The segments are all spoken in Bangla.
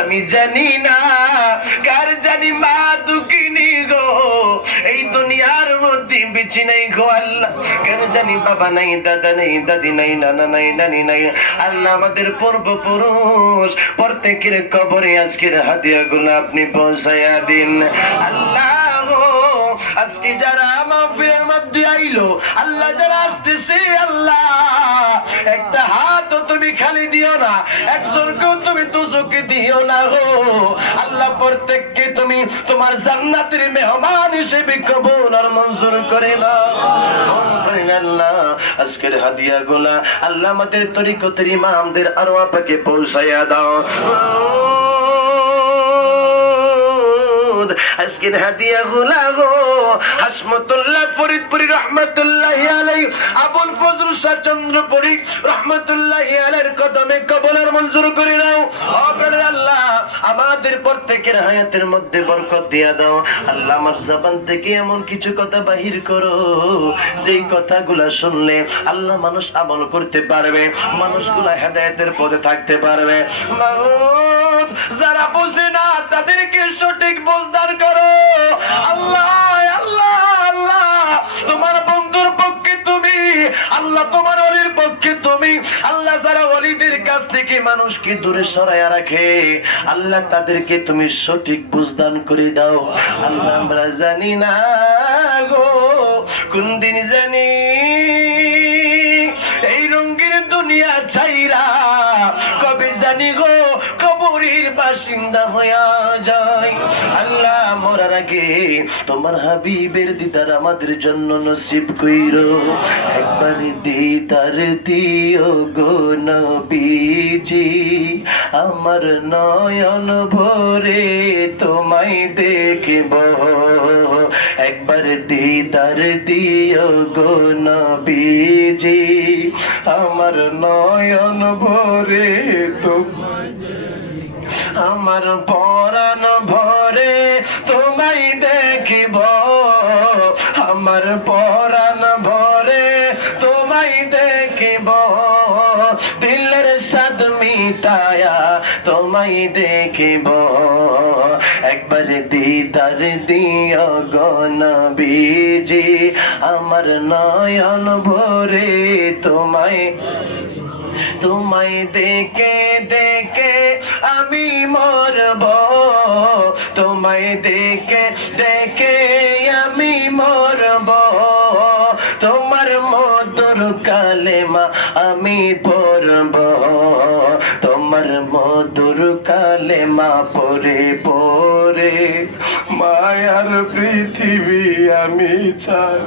আমি জানি না কার জানি মা দুঃখিনী গো। এই দুনিয়ার মধ্যে বেঁচে নাই গো আল্লাহ। কেন জানি বাবা নাই, দাদা নাই, দাদি নাই, নানা নাই, নানি নাই। আল্লাহ আমাদের পূর্বপুরুষ, প্রত্যেকের কবরে আজকের হাদিয়া গুলো আপনি পৌঁছাইয়া দিন। আল্লাহ আজকে যারা মাহফিলের মধ্যে আইলো, আল্লাহ যারা আসতেছে, আল্লাহ। একটা হাতও তুমি খালি দিও না, একজনকেও তুমি তো দুজকে দিও না গো। আল্লাহ প্রত্যেককে তুমি তোমার জান্নাতের মেহমান হিসেবে কবুল আর মঞ্জুর করে না আজকের হাদিয়া গোলা আল্লাহ আমাদের তরিকতের ইমামদের আরও আপনাকে পৌঁছাইয়া দাও। আজকের হাদিয়া গুলা গো। হাসমতুল্লাহ ফরিদপুরি রহমতুল্লাহ আলাই আবুল ফজল রহমতুল্লাহ কদমে কবলার মঞ্জুর করে নাও। আল্লাহ, আমাদের প্রত্যেকের হায়াতের মধ্যে বরকত দিয়া দাও। আল্লাহ আমার জবান থেকে এমন কিছু কথা বাহির করো। যেই কথাগুলা শুনলে আল্লাহ মানুষ আমল করতে পারবে, মানুষগুলা হেদায়েতের পদে থাকতে পারবে। যারা বুঝে না, তাদেরকে আল্লাহ তোমার অলির পক্ষে তুমি। আল্লাহ যারা অলিদের কাছ থেকে মানুষকে দূরে সরাইয়া রাখে, আল্লাহ তাদেরকে তুমি সঠিক বুঝদান করে দাও। আল্লাহ আমরা জানি না গো, কোন দিন জানি রঙ্গের দুনিয়া ছাইরা, কবে জানি গো কবরের বাসিন্দা হইয়া যায়। আল্লাহ মরার আগে তোমার হাবিবের দিদার আমাদের জন্য নসিব কইর। একবার দিদার দিও গো নবীজি, আমার নয়ন ভরে তোমায় দেখিব। একবার দিদার দিও গো নবীজি আমার নয়ন ভরে আমার পরাণ ভরে তোমায় দেখিব। আমার পরাণ ভরে তোমায় দেখিব। মিটায়া তোমায় দেখিব। একবার দিদার দিও গণ বীজি আমার নয়ন ভরে তোমায় তোমায় দেখে দেখে আমি মরব। তোমায় দেখে দেখে আমি মরব। তোমার মধুর কালেমা আমি তোমার মধুর কালেমা পরে পরে মায়ার পৃথিবী আমি চাই।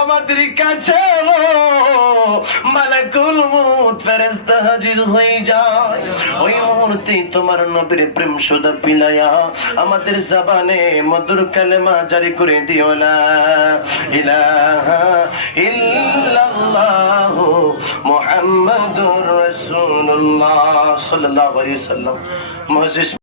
আমাদের কাছে মালাকুল ফেরেশতা হাজির হয়ে যায়। ওই মুহূর্তে তোমার নবীর প্রেম সুদা পিলায়া আমাদের জবানে মধুর কালেমা জারি করে দিও না। ইলাহা ইল্লাল্লাহ মুহাম্মাদুর রাসূলুল্লাহ সাল্লাল্লাহু আলাইহি সাল্লাম